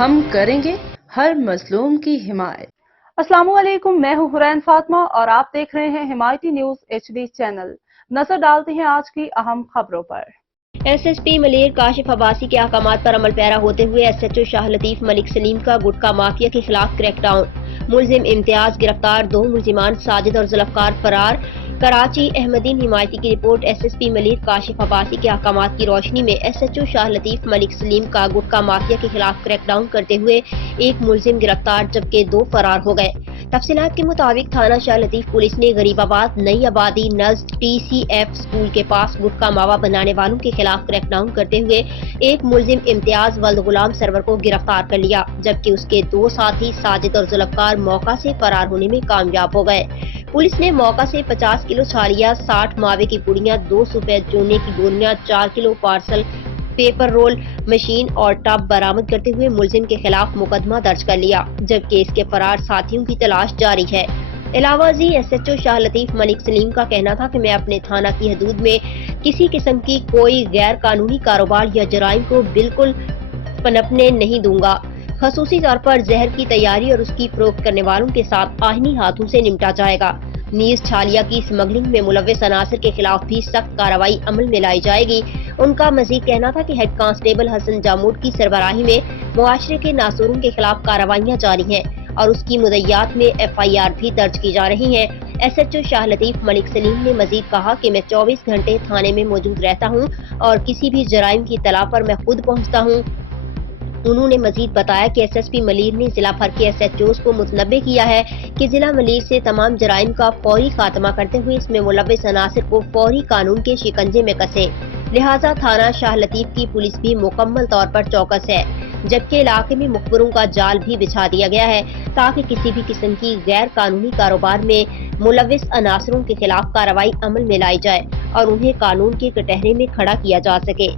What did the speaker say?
ہم کریں گے ہر مظلوم کی حمایت۔ السلام علیکم، میں ہوں حرین فاطمہ اور آپ دیکھ رہے ہیں حمایتی نیوز HD چینل۔ نظر ڈالتے ہیں آج کی اہم خبروں پر۔ S S P Malir Kashif Abbasi کے احکامات پر عمل پیرا ہوتے ہوئے SHO شاہ لطیف ملک سلیم کا گٹکا مافیا کے خلاف کریک ڈاؤن، ملزم امتیاز گرفتار، 2 ملزمان ساجد اور ذوالفقار فرار۔ کراچی احمدین حمایتی کی رپورٹ۔ SSP ملیر کاشف عباسی کے احکامات کی روشنی میں SHO شاہ لطیف ملک سلیم کا گٹکا مافیا کے خلاف کریک ڈاؤن کرتے ہوئے 1 ملزم گرفتار جبکہ 2 فرار ہو گئے۔ تفصیلات کے مطابق تھانہ شاہ لطیف پولیس نے غریب آباد نئی آبادی نزد TCF اسکول کے پاس گٹکا ماوا بنانے والوں کے خلاف کریک ڈاؤن کرتے ہوئے 1 ملزم امتیاز ولد غلام سرور کو گرفتار کر لیا جبکہ اس کے 2 ساتھی ساجد اور ذوالفقار موقع سے فرار ہونے میں کامیاب ہو گئے۔ پولیس نے موقع سے 50 کلو چھالیاں، 60 ماوے کی پوڑیاں، 2 سفید چونے کی گولیاں، 4 کلو پارسل پیپر رول مشین اور ٹب برآمد کرتے ہوئے ملزم کے خلاف مقدمہ درج کر لیا جبکہ اس کے فرار ساتھیوں کی تلاش جاری ہے۔ علاوہ ازیں SHO شاہ لطیف ملک سلیم کا کہنا تھا کہ میں اپنے تھانہ کی حدود میں کسی قسم کی کوئی غیر قانونی کاروبار یا جرائم کو بالکل پنپنے نہیں دوں گا، خصوصی طور پر زہر کی تیاری اور اس کی فروخت کرنے والوں کے ساتھ آئینی ہاتھوں سے نمٹا جائے گا۔ نیز چھالیا کی اسمگلنگ میں ملوث عناصر کے خلاف بھی سخت کارروائی عمل میں لائی جائے گی۔ ان کا مزید کہنا تھا کہ ہیڈ کانسٹیبل حسن جامود کی سربراہی میں معاشرے کے ناصوروں کے خلاف کارروائیاں جاری ہیں اور اس کی مدعیات میں FIR بھی درج کی جا رہی ہیں۔ SHO شاہ لطیف ملک سلیم نے مزید کہا کہ میں 24 گھنٹے تھانے میں موجود رہتا ہوں اور کسی بھی جرائم کی اطلاع پر میں خود پہنچتا ہوں۔ انہوں نے مزید بتایا کہ SSP ملیر نے ضلع بھر کے SHOs کو متنبع کیا ہے کہ ضلع ملیر سے تمام جرائم کا فوری خاتمہ کرتے ہوئے اس میں ملوث عناصر کو فوری قانون کے شکنجے میں کسے، لہٰذا تھانہ شاہ لطیف کی پولیس بھی مکمل طور پر چوکس ہے جبکہ علاقے میں مخبروں کا جال بھی بچھا دیا گیا ہے تاکہ کسی بھی قسم کی غیر قانونی کاروبار میں ملوث عناصروں کے خلاف کارروائی عمل میں لائی جائے اور انہیں قانون کے کٹہرے میں کھڑا کیا جا سکے۔